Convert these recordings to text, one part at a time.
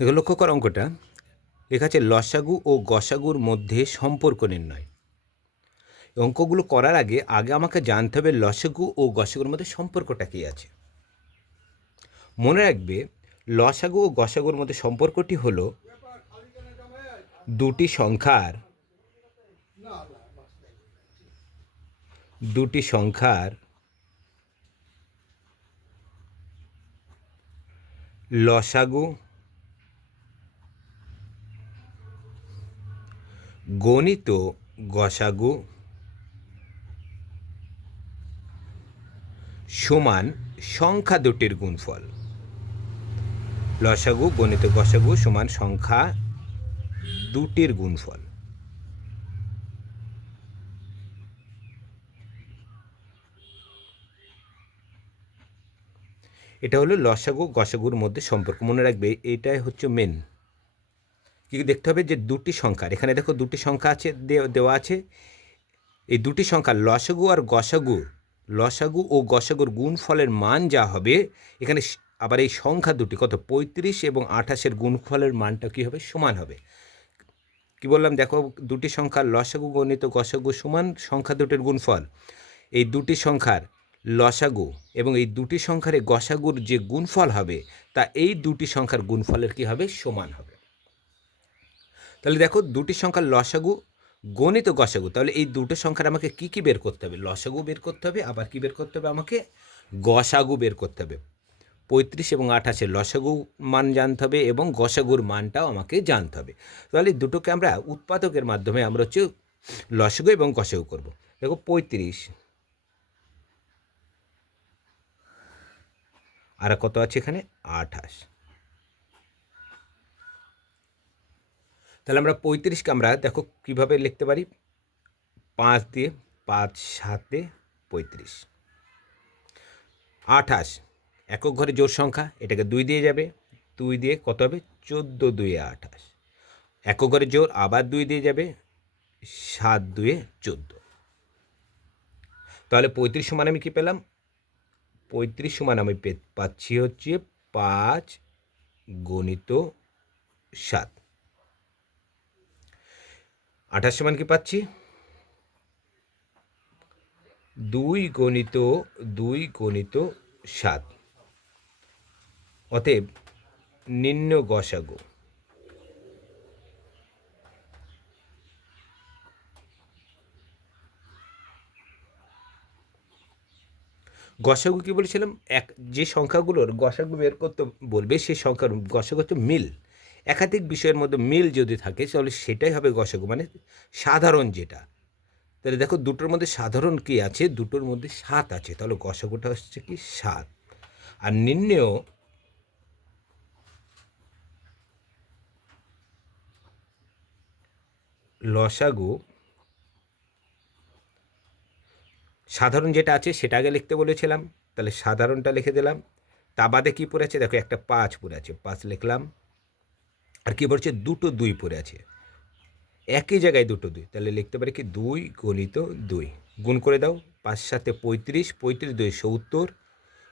দেখো, লক্ষ্য কর অঙ্কটা। লেখা আছে, লসাগু ও গসাগুর মধ্যে সম্পর্ক নির্ণয়। অঙ্কগুলো করার আগে আগে আমাকে জানতে হবে লসাগু ও গসাগুর মধ্যে সম্পর্কটা কী আছে। মনে রাখবে, লসাগু ও গসাগুর মধ্যে সম্পর্কটি হলো দুটি সংখ্যার দুটি সংখ্যার লসাগু গণিত গসাগু সমান সংখ্যা দুটির গুণফল। লসাগু, গণিত গসাগু সমান সংখ্যা দুটির গুণফল। এটা হলো লসাগু, গসাগুর মধ্যে সম্পর্ক। মনে রাখবে, এটাই হচ্ছে মেন কি দেখতে হবে যে দুটি সংখ্যার, এখানে দেখো দুটি সংখ্যা আছে দেওয়া আছে। এই দুটি সংখ্যা লসাগু আর গসাগু, লসাগু ও গসাগুর গুণফলের মান যা হবে, এখানে আবার এই সংখ্যা দুটি, কত? পঁয়ত্রিশ এবং আঠাশের গুণফলের মানটা কী হবে? সমান হবে। কি বললাম? দেখো দুটি সংখ্যার লসাগু গণিত গসাগু সমান, সংখ্যা দুটির গুণফল। এই দুটি সংখ্যার লসাগু এবং এই দুটি সংখ্যার গসাগুর যে গুণফল হবে, তা এই দুটি সংখ্যার গুণফলের কি হবে? সমান হবে। তাহলে দেখো দুটি সংখ্যার লসাগু, গণিত গসাগু। তাহলে এই দুটো সংখ্যার আমাকে কি কি বের করতে হবে? লসাগু বের করতে হবে, আবার কি বের করতে হবে আমাকে? গসাগু বের করতে হবে। পঁয়ত্রিশ এবং আঠাশের লসাগু মান জানতে হবে এবং গসাগুর মানটাও আমাকে জানতে হবে। তাহলে দুটোকে আমরা উৎপাদকের মাধ্যমে আমরা হচ্ছে লসাগু এবং গসাগু করব। দেখো পঁয়ত্রিশ। আর কত আছে এখানে? আঠাশ। তাহলে আমরা পঁয়ত্রিশকে আমরা দেখো কীভাবে লিখতে পারি? পাঁচ দিয়ে পাঁচ সাতে পঁয়ত্রিশ। আঠাশ, একক ঘরে জোর সংখ্যা, এটাকে দুই দিয়ে যাবে, দুই দিয়ে কত হবে? চোদ্দ দুয়ে আঠাশ। একক ঘরে জোর আবার দুই দিয়ে যাবে, সাত দুয়ে চোদ্দ। তাহলে পঁয়ত্রিশ সমান আমি কী পেলাম? পঁয়ত্রিশ সমান আমি পাচ্ছি হচ্ছে পাঁচ গণিত সাত। আঠাশ সমান কি পাচ্ছি? দুই গণিত দুই গণিত সাত। অতএব নিম্ন গসাগু। গসাগু কি বলেছিলাম? এক, যে সংখ্যাগুলোর গসাগু বের করতে বলবে সেই সংখ্যার গসাগু হচ্ছে মিল। একাধিক বিষয়ের মধ্যে মিল যদি থাকে, তাহলে সেটাই হবে গসাগু। মানে সাধারণ যেটা। তাহলে দেখো, দুটোর মধ্যে সাধারণ কি আছে? দুটোর মধ্যে সাত আছে। তাহলে গসাগুটা হচ্ছে কি? সাত। আর নিম্নেও লসাগু সাধারণ যেটা আছে, সেটা আগে লিখতে বলেছিলাম। তাহলে সাধারণটা লিখে দিলাম। তা বাদে কী পড়ে আছে? দেখো, একটা পাঁচ পড়ে আছে। পাঁচ লিখলাম। আর কী পড়ছে দুটো দুই পড়ে আছে। একই জায়গায় দুটো দুই। তাহলে লিখতে পারি কি? দুই গণিত দুই। গুণ করে দাও। পাঁচ সাথে পঁয়ত্রিশ পঁয়ত্রিশ দুই সত্তর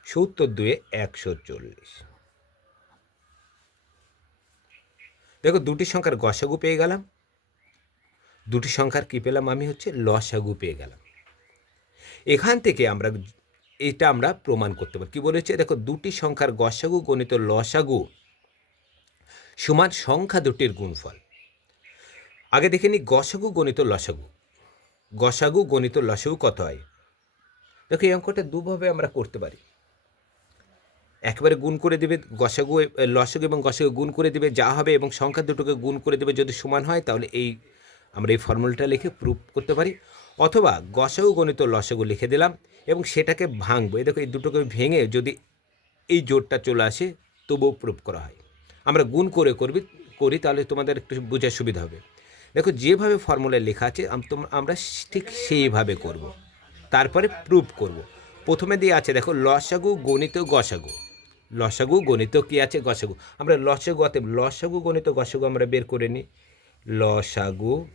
সত্তর দুয়ে একশো চল্লিশ। দেখো, দুটি সংখ্যার গসাগু পেয়ে গেলাম। দুটি সংখ্যার কী পেলাম আমি? হচ্ছে লসাগু পেয়ে গেলাম। এখান থেকে আমরা এটা আমরা প্রমাণ করতে পারি। কি বলেছে? দেখো, দুটি সংখ্যার গসাগু, গণিত লসাগু সমান সংখ্যা দুটির গুণফল। আগে দেখে নিই গসাগু গণিত লসাগু। গসাগু গণিত লসাগু কত হয়? দেখো, এই অঙ্কটা দুভাবে আমরা করতে পারি। একবারে গুণ করে দেবে, গসাগু লসাগু এবং গসাগু গুণ করে দেবে, যা হবে এবং সংখ্যা দুটোকে গুণ করে দেবে যদি সমান হয়, তাহলে এই আমরা এই ফর্মুলাটা লিখে প্রুফ করতে পারি। অথবা গসাগু গণিত লসাগু লিখে দিলাম এবং সেটাকে ভাঙবো। এই দেখো, এই দুটোকে ভেঙে যদি এই জোরটা চলে আসে, তবুও প্রুফ করা হয়। আমরা গুণ করে করবি, করি, তাহলে তোমাদের একটু বোঝার সুবিধা হবে। দেখো, যেভাবে ফর্মুলায় লেখা আছে, আম- আমরা ঠিক সেইভাবে করব। তারপরে প্রুফ করব। প্রথমে দিয়ে আছে, দেখো, লসাগু, গণিত, গসাগু। লসাগু, গণিত কি আছে? গসাগু। আমরা লসাগু অতএব, লসাগু, গণিত, গসাগু আমরা বের করে নিই। লসাগু,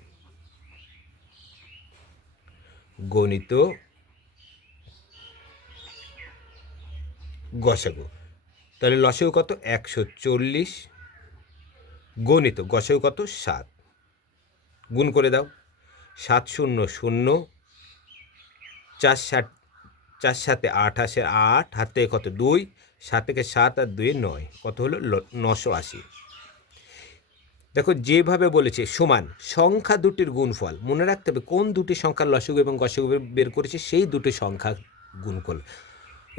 গণিত, গসাগু। তাহলে লসাগু কত? একশো চল্লিশ। গণিত গসাগু কত? সাত। গুণ করে দাও। সাত শূন্য শূন্য। চার ষাট চার সাতে আসে আট, হাত কত? দুই। সাত থেকে সাত আর দুই নয়। কত হলো? নশো আশি। দেখো, যেভাবে বলেছে, সমান। সংখ্যা দুটির গুণফল। মনে রাখতে হবে, কোন দুটি সংখ্যার লসগু এবং গসগু বের করেছে, সেই দুটি সংখ্যা গুণ করল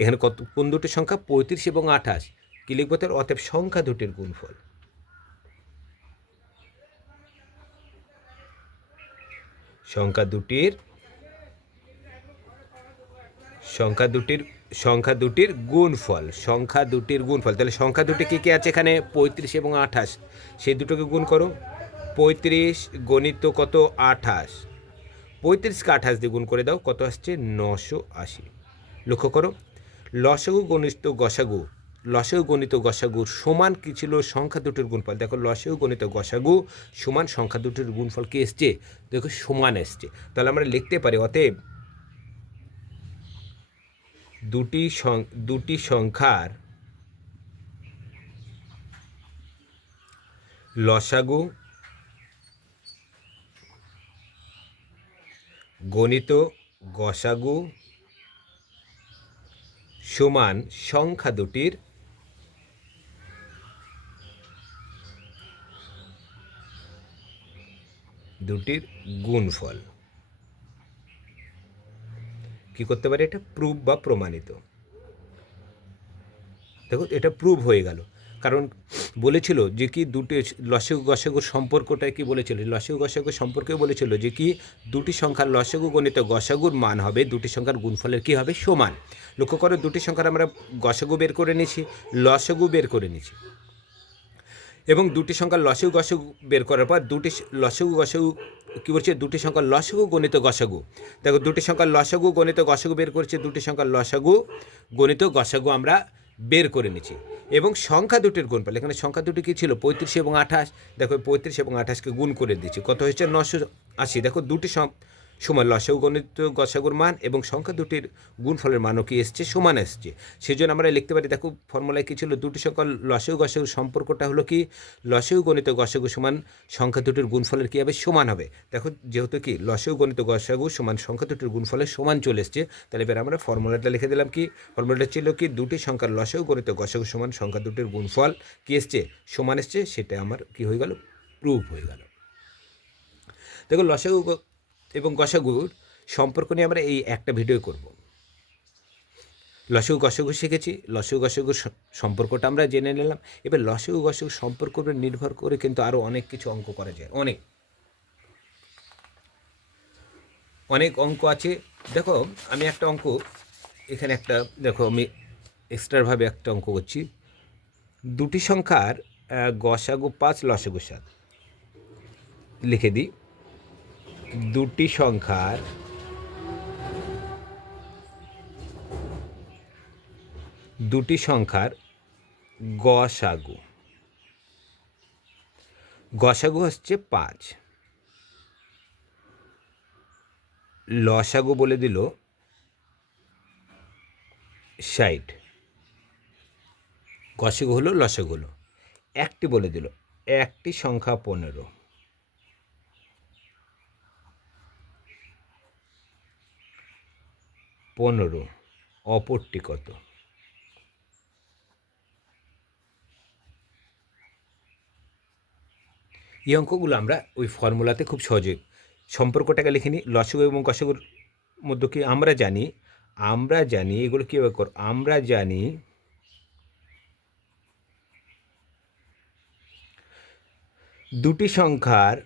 এখানে কত, কোন দুটি সংখ্যা? পঁয়ত্রিশ এবং আঠাশ। কি লিখব তার? অতএব সংখ্যা দুটির গুণফল। সংখ্যা দুটির সংখ্যা দুটির সংখ্যা দুটির গুণফল। সংখ্যা দুটির গুণফল। তাহলে সংখ্যা দুটি কী কী আছে এখানে? পঁয়ত্রিশ এবং আঠাশ। সেই দুটোকে গুণ করো। পঁয়ত্রিশ গণিত কত? আঠাশ। পঁয়ত্রিশকে আঠাশ দিয়ে গুণ করে দাও। কত আসছে? নশো আশি। লক্ষ্য করো। লসাগু গণিত গসাগু, লসাগু গণিত গসাগুর সমান কি ছিল সংখ্যা দুটির গুণফল? দেখো, লসাগু গণিত গসাগু সমান সংখ্যা দুটির গুণফল কি এসছে? দেখো, সমান এসছে। তাহলে আমরা লিখতে পারি, অতএব দুটি দুটি সংখ্যার লসাগু গণিত গসাগু সমান সংখ্যা দুটির দুটির গুণফল। কি করতে পারে এটা? প্রুফ বা প্রমাণিত। দেখো, এটা প্রুভ হয়ে গেল। কারণ বলেছিল যে কি দুটি লসগু গসাগুর সম্পর্কটা কি বলেছিল? লসগু গসাগু সম্পর্কে বলেছিল যে কি দুটি সংখ্যার লসগু গণিত গসাগুর মান হবে, দুটি সংখ্যার গুণফলের কি হবে? সমান। লক্ষ্য করো, দুটি সংখ্যার আমরা গসাগু বের করে নিয়েছি লসগু বের করে নিয়েছি। এবং দুটি সংখ্যার লসগু গসগু বের করার পর দুটি লসগু গসগু কী বলছে? দুটি সংখ্যার লসগু গণিত গসাগু দেখো, দুটি সংখ্যার লসগু গণিত গসাগু বের করছে, দুটি সংখ্যার লসাগু গণিত গসাগু আমরা বের করে নিচ্ছি এবং সংখ্যা দুটির গুণ গুণফল। এখানে সংখ্যা দুটি কী ছিল? পঁয়ত্রিশ এবং আঠাশ। দেখো, পঁয়ত্রিশ এবং আঠাশকে গুণ করে দিচ্ছি। কত হয়েছে? নশো আশি। দেখো, দুটি সমান লসাগু গণিত, গসাগুর মান এবং সংখ্যা দুটির গুণফলের মানও কি এসছে? সমান এসছে। সেই জন্য আমরা লিখতে পারি, দেখো, ফর্মুলায় কী ছিল? দুটি সংখ্যার লসাগু, গসাগুর সম্পর্কটা হলো কি? লসাগু, গণিত, গসাগু সমান সংখ্যা দুটির গুণফলের কী হবে? সমান হবে। দেখো, যেহেতু কি? লসাগু, গণিত, গসাগু সমান সংখ্যা দুটির গুণফলের সমান চলে এসছে। তাহলে এবার আমরা ফর্মুলাটা লিখে দিলাম কি? ফর্মুলাটা ছিল কি? দুটি সংখ্যার লসাগু, গণিত, গসাগু সমান সংখ্যা দুটির গুণফল কী এসছে? সমান এসছে। সেটা আমার কি হয়ে গেল? প্রুফ হয়ে গেল। দেখো, লসাগু এবং গসাগুর সম্পর্ক নিয়ে আমরা এই একটা ভিডিও করব। লসাগু গসাগু শিখেছি লসাগু গসাগুর সম্পর্কটা আমরা জেনে নিলাম। এবার লসাগু গসাগু সম্পর্ক নির্ভর করে কিন্তু আরও অনেক কিছু অঙ্ক করা যায়। অনেক। অনেক অঙ্ক আছে। দেখো, আমি একটা অঙ্ক, এখানে একটা, দেখো, আমি এক্সট্রাভাবে একটা অঙ্ক করছি। দুটি সংখ্যার গসাগু পাঁচ, লসাগু সাত। লিখে দিই। দুটি সংখ্যার দুটি সংখ্যার গসাগু গসাগু হচ্ছে পাঁচ। লসাগু বলে দিল ষাট। গসাগু হলো লসাগু হলো। একটি বলে দিল, একটি সংখ্যা পনেরো। পনেরো অপরটি কত এই অঙ্কগুলো আমরা ওই ফর্মুলাতে খুব সহজে সম্পর্কটাকে লিখে নিই। এবং কসগুর মধ্যে কি আমরা জানি আমরা জানি, এগুলো কীভাবে কর, আমরা জানি দুটি সংখ্যার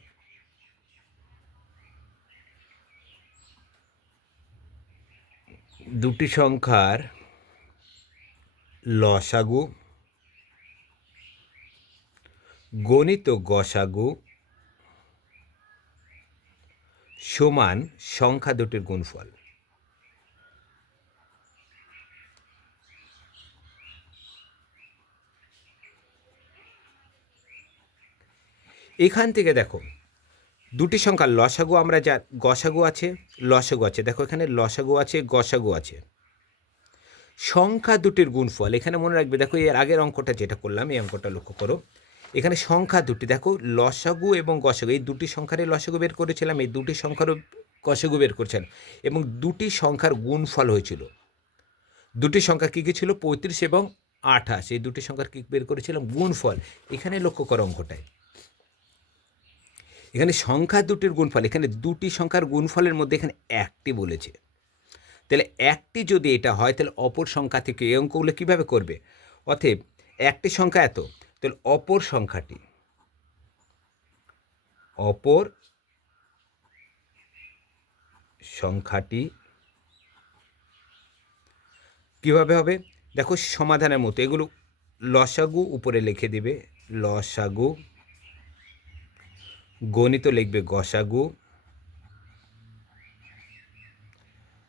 দুটি সংখ্যার লসাগু গণিত গসাগু সমান সংখ্যা দুটির গুণফল। এখান থেকে দেখো দুটি সংখ্যা, লসাগু, আমরা যা, গসাগু আছে, লসাগু আছে। দেখো এখানে লসাগু আছে, গসাগু আছে। সংখ্যা দুটির গুণফল, এখানে মনে রাখবে, দেখো এর আগের অঙ্কটা যেটা করলাম, এই অঙ্কটা লক্ষ্য করো। এখানে সংখ্যা দুটি, দেখো, লসাগু এবং গসাগু, এই দুটি সংখ্যারই লসাগু বের করেছিলাম, এই দুটি সংখ্যারও গসাগু বের করেছিলাম, এবং দুটি সংখ্যার গুণফল হয়েছিল। দুটি সংখ্যা কী কী ছিল? পঁয়ত্রিশ এবং আঠাশ, এই দুটি সংখ্যার কী বের করেছিলাম? গুণফল। এখানে লক্ষ্য করো অঙ্কটায়। এখানে সংখ্যা দুটির গুণফল, এখানে দুটি সংখ্যার গুণফলের মধ্যে এখানে একটি বলেছে। তাহলে একটি যদি এটা হয়, তাহলে অপর সংখ্যা থেকে এই অঙ্কগুলো কীভাবে করবে? অতএব একটি সংখ্যা এত, তাহলে অপর সংখ্যাটি অপর সংখ্যাটি কীভাবে হবে? দেখো সমাধানের মতো, এগুলো লসাগু উপরে লিখে দিবে, লসাগু গণিত লিখবে গসাগু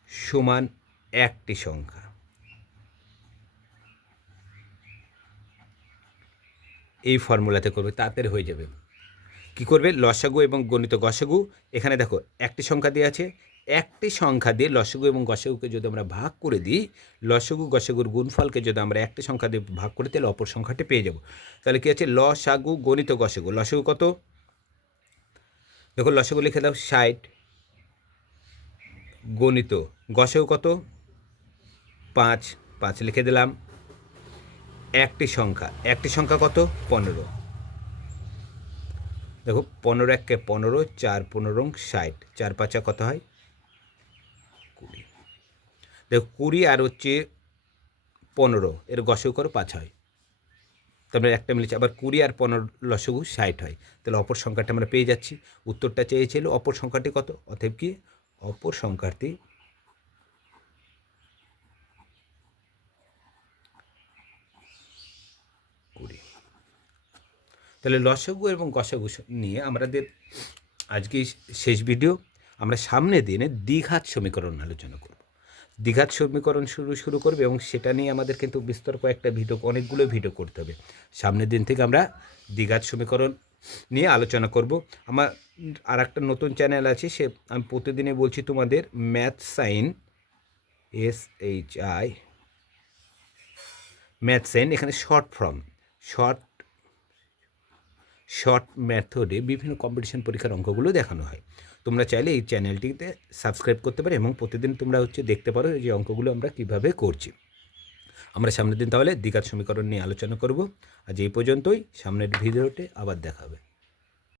সমান একটি সংখ্যা। এই ফর্মুলাতে করবে, তাড়াতাড়ি হয়ে যাবে। কি করবে? লসাগু এবং গণিত গসাগু, এখানে দেখো একটি সংখ্যা দিয়ে আছে। একটি সংখ্যা দিয়ে লসাগু এবং গসাগুকে যদি আমরা ভাগ করে দিই, লসাগু গসাগুর গুণফলকে যদি আমরা একটি সংখ্যা দিয়ে ভাগ করি তাহলে অপর সংখ্যাটি পেয়ে যাব। তাহলে কি আছে? লসাগু, গণিত গসাগু। লসাগু কত? দেখো লসাগু লিখে দাও, ষাট। গণিত, গসাগু কত? পাঁচ। পাঁচ লিখে দিলাম। একটি সংখ্যা। একটি সংখ্যা কত? পনেরো। দেখো, পনেরো এককে পনেরো, চার পনেরো ষাট। চার পাঁচা কত হয়? কুড়ি। দেখো, কুড়ি আর হচ্ছে পনেরো। এর গসগু করো, পাঁচ হয়। তারপরে একটা মিলেছে, আবার কুড়ি আর পনেরো লসগু ষাট হয়। তাহলে অপর সংখ্যাটা আমরা পেয়ে যাচ্ছি। উত্তরটা চেয়েছিল অপর সংখ্যাটি কত? অতএব কি অপর সংখ্যাটি তাহলে লসগু এবং গসাগু নিয়ে আমাদের আজকে শেষ ভিডিও আমরা সামনে দিনে দ্বিঘাত সমীকরণ আলোচনা করব। দ্বিঘাত সমীকরণ শুরু শুরু করবে এবং সেটা নিয়ে আমাদের কিন্তু বিস্তর কয়েকটা ভিডিও অনেকগুলো ভিডিও করতে হবে। সামনের দিন থেকে আমরা দ্বিঘাত সমীকরণ নিয়ে আলোচনা করব। আমার আর একটা নতুন চ্যানেল আছে, সে আমি প্রতিদিনই বলছি তোমাদের math shine S H I math shine এখানে শর্ট ফর্ম শর্ট শর্ট মেথডে বিভিন্ন কম্পিটিশন পরীক্ষার অঙ্কগুলো দেখানো হয়। তোমরা চাইলে এই চ্যানেলটিতে সাবস্ক্রাইব করতে পারো এবং প্রতিদিন তোমরা হচ্ছে দেখতে পারো যে অঙ্কগুলো আমরা কীভাবে করছি। আমরা সামনের দিন তাহলে দ্বিঘাত সমীকরণ নিয়ে আলোচনা করব। আজ এই পর্যন্তই। সামনের ভিডিওতে আবার দেখাবে